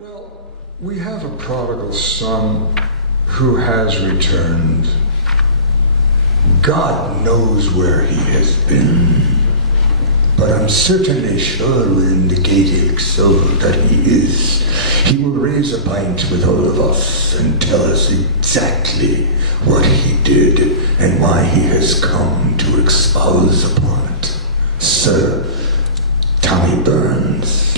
Well, we have a prodigal son who has returned. God knows where he has been, but I'm certainly sure in the Gaelic soul that he is. He will raise a pint with all of us and tell us exactly what he did and why he has come to expose upon it. Sir Tommy Burns.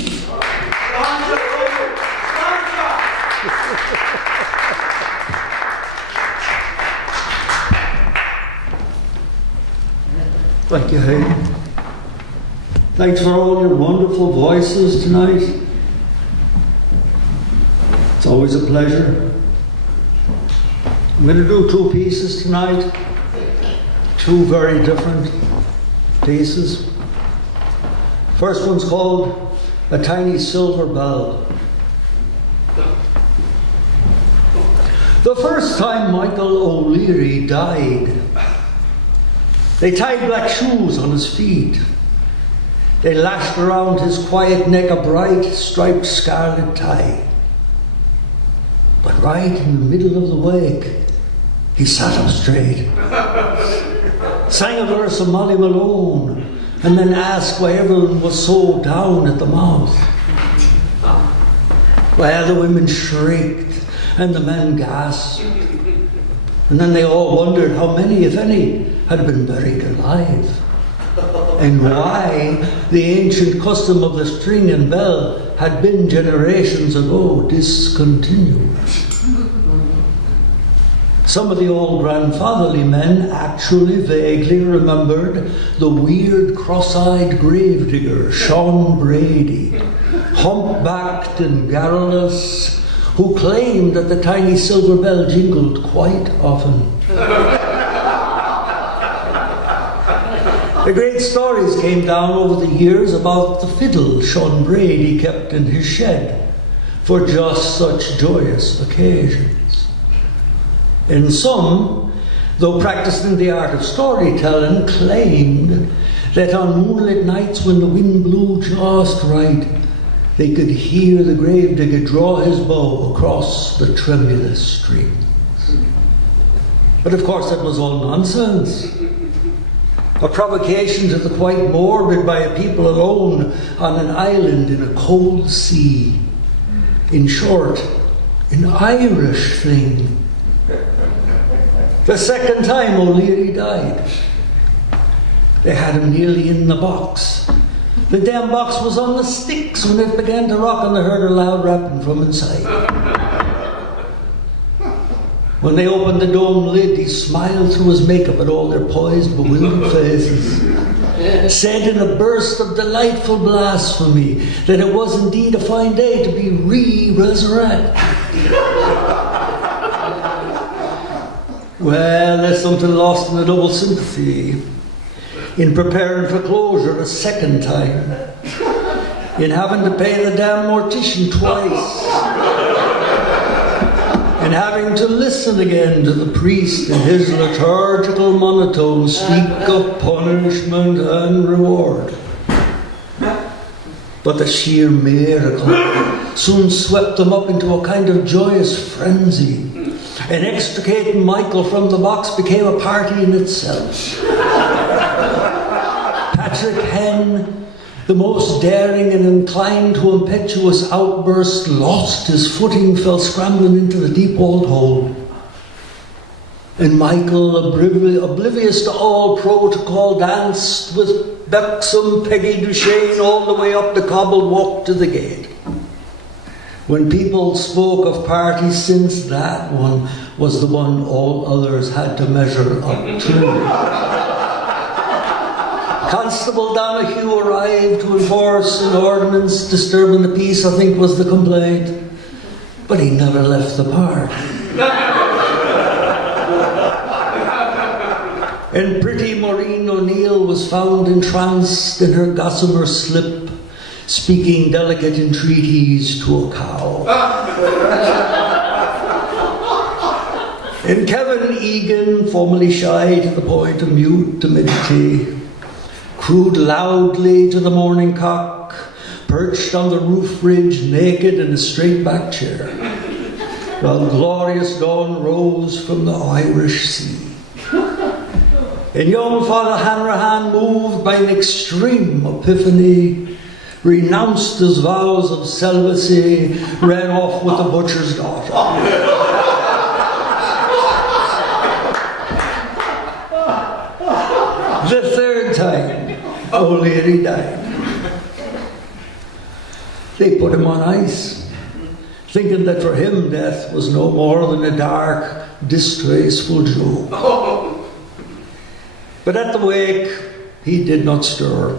Thank you, Hayden. Thanks for all your wonderful voices tonight. It's always a pleasure. I'm going to do two pieces tonight. Two very different pieces. First one's called A Tiny Silver Bell. The first time Michael O'Leary died, they tied black shoes on his feet. They lashed around his quiet neck a bright striped scarlet tie. But right in the middle of the wake, he sat up straight, sang a verse of Molly Malone, and then asked why everyone was so down at the mouth. Well, the women shrieked and the men gasped. And then they all wondered how many, if any, had been buried alive, and why the ancient custom of the string and bell had been generations ago discontinued. Some of the old grandfatherly men actually vaguely remembered the weird cross-eyed gravedigger Sean Brady, humpbacked and garrulous, who claimed that the tiny silver bell jingled quite often. The great stories came down over the years about the fiddle Sean Brady kept in his shed for just such joyous occasions. And some, though practicing the art of storytelling, claimed that on moonlit nights when the wind blew just right, they could hear the gravedigger draw his bow across the tremulous strings. But of course that was all nonsense. A provocation to the quite morbid by a people alone on an island in a cold sea. In short, an Irish thing. The second time O'Leary died, they had him nearly in the box. The damn box was on the sticks when it began to rock, and they heard a loud rapping from inside. When they opened the dome lid, he smiled through his makeup at all their poised, bewildered faces, said in a burst of delightful blasphemy that it was indeed a fine day to be re-resurrected. Well, there's something lost in the double sympathy, in preparing for closure a second time, in having to pay the damn mortician twice, in having to listen again to the priest in his liturgical monotone speak of punishment and reward. But the sheer miracle soon swept them up into a kind of joyous frenzy, and extricating Michael from the box became a party in itself. Patrick Henn, the most daring and inclined to impetuous outburst, lost his footing, fell scrambling into the deep-walled hole. And Michael, oblivious to all protocol, danced with buxom Peggy Duchesne all the way up the cobbled walk to the gate. When people spoke of parties since, that one was the one all others had to measure up to. Constable Donahue arrived to enforce an ordinance disturbing the peace, I think was the complaint. But he never left the party. And pretty Maureen O'Neill was found entranced in her gossamer slip, speaking delicate entreaties to a cow. And Kevin Egan, formerly shy to the point of mute timidity, crowed loudly to the morning cock, perched on the roof ridge, naked in a straight back chair, while glorious dawn rose from the Irish Sea. And young Father Hanrahan, moved by an extreme epiphany, renounced his vows of celibacy, ran off with the butcher's daughter. The third time, O'Leary died. They put him on ice, thinking that for him death was no more than a dark, disgraceful joke. But at the wake, he did not stir.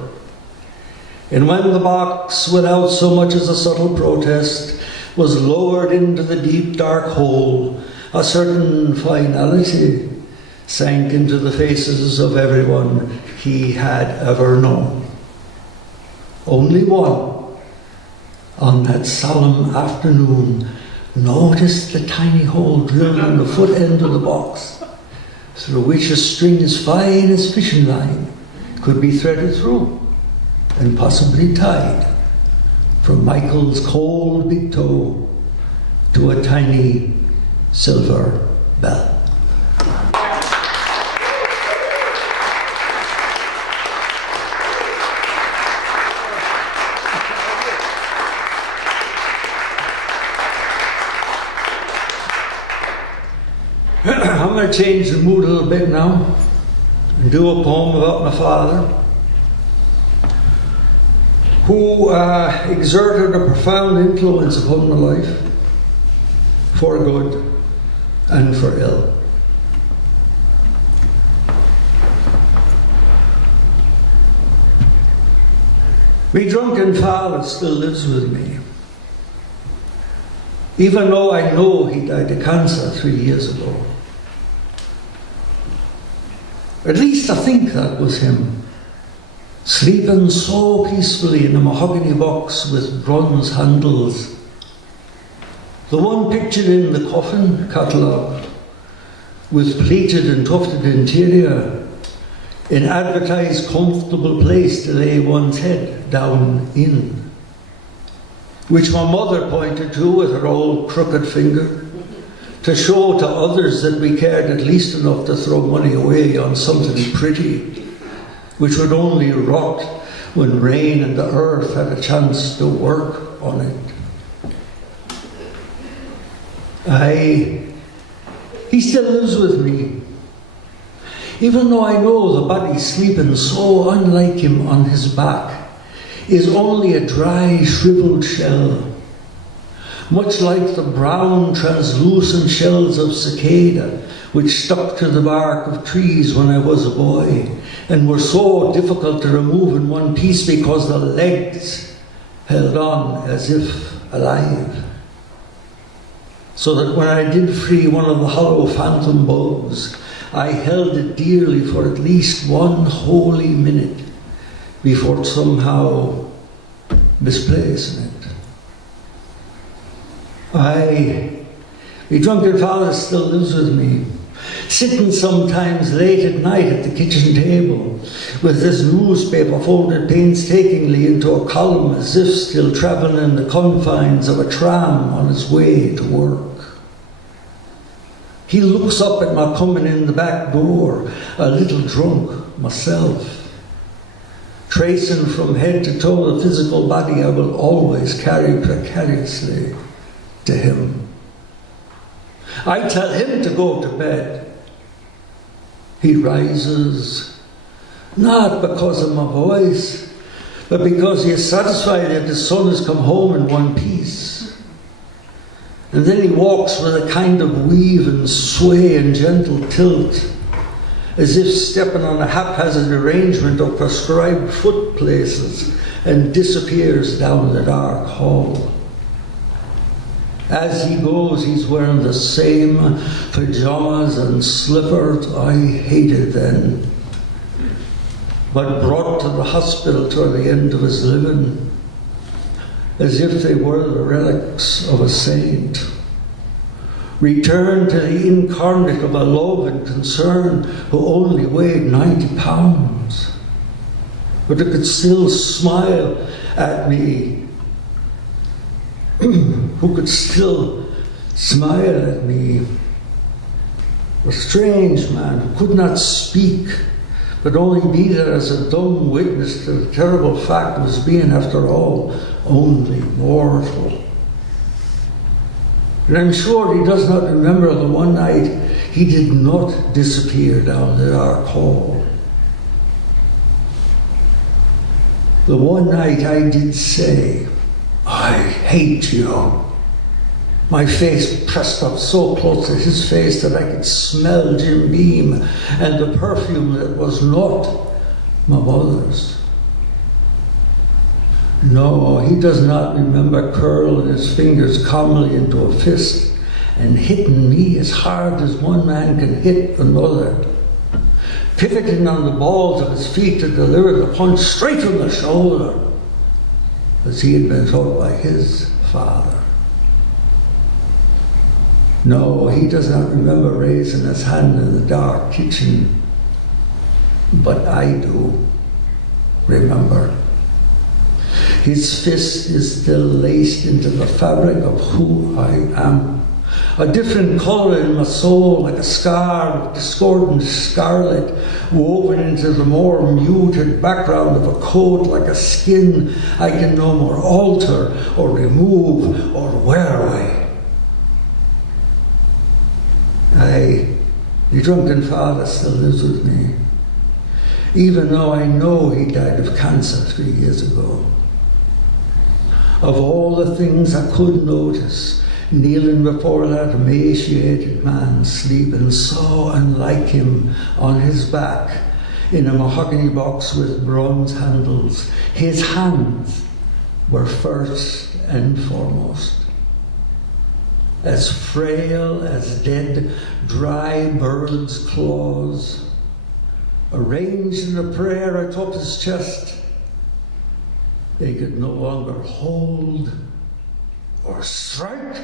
And when the box, without so much as a subtle protest, was lowered into the deep dark hole, a certain finality sank into the faces of everyone he had ever known. Only one, on that solemn afternoon, noticed the tiny hole drilled in the foot end of the box, through which a string as fine as fishing line could be threaded through and possibly tied from Michael's cold big toe to a tiny silver bell. I'm going to change the mood a little bit now and do a poem about my father, who exerted a profound influence upon my life, for good and for ill. My drunken father still lives with me, even though I know he died of cancer 3 years ago. At least I think that was him, sleeping so peacefully in a mahogany box with bronze handles. The one pictured in the coffin catalogue, with pleated and tufted interior, an advertised comfortable place to lay one's head down in, which my mother pointed to with her old crooked finger, to show to others that we cared at least enough to throw money away on something pretty, which would only rot when rain and the earth had a chance to work on it. He still lives with me, even though I know the body sleeping so unlike him on his back is only a dry, shriveled shell, much like the brown, translucent shells of cicada which stuck to the bark of trees when I was a boy and were so difficult to remove in one piece because the legs held on as if alive. So that when I did free one of the hollow phantom bulbs, I held it dearly for at least one holy minute before somehow misplacing it. My drunken father still lives with me, sitting sometimes late at night at the kitchen table with this newspaper folded painstakingly into a column as if still travelling in the confines of a tram on his way to work. He looks up at my coming in the back door, a little drunk myself, tracing from head to toe the physical body I will always carry precariously to him. I tell him to go to bed. He rises, not because of my voice, but because he is satisfied that his son has come home in one piece. And then he walks with a kind of weave and sway and gentle tilt, as if stepping on a haphazard arrangement of prescribed foot places, and disappears down the dark hall. As he goes, he's wearing the same pajamas and slippers I hated then, but brought to the hospital toward the end of his living, as if they were the relics of a saint. Returned to the incarnate of a love and concern who only weighed 90 pounds, but who could still smile at me who could still smile at me. A strange man who could not speak, but only be there as a dumb witness to the terrible fact of his being, after all, only mortal. And I'm sure he does not remember the one night he did not disappear down the dark hall. The one night I did say, "I hate you." My face pressed up so close to his face that I could smell Jim Beam and the perfume that was not my mother's. No, he does not remember curling his fingers calmly into a fist and hitting me as hard as one man can hit another, pivoting on the balls of his feet to deliver the punch straight from the shoulder, as he had been taught by his father. No, he does not remember raising his hand in the dark kitchen, but I do remember. His fist is still laced into the fabric of who I am. A different colour in my soul, like a scar of discordant scarlet, woven into the more muted background of a coat like a skin I can no more alter or remove or wear away. The drunken father still lives with me, even though I know he died of cancer 3 years ago. Of all the things I could notice, kneeling before that emaciated man, sleeping so unlike him on his back in a mahogany box with bronze handles, his hands were first and foremost. As frail as dead, dry birds' claws, arranged in a prayer atop his chest, they could no longer hold or strike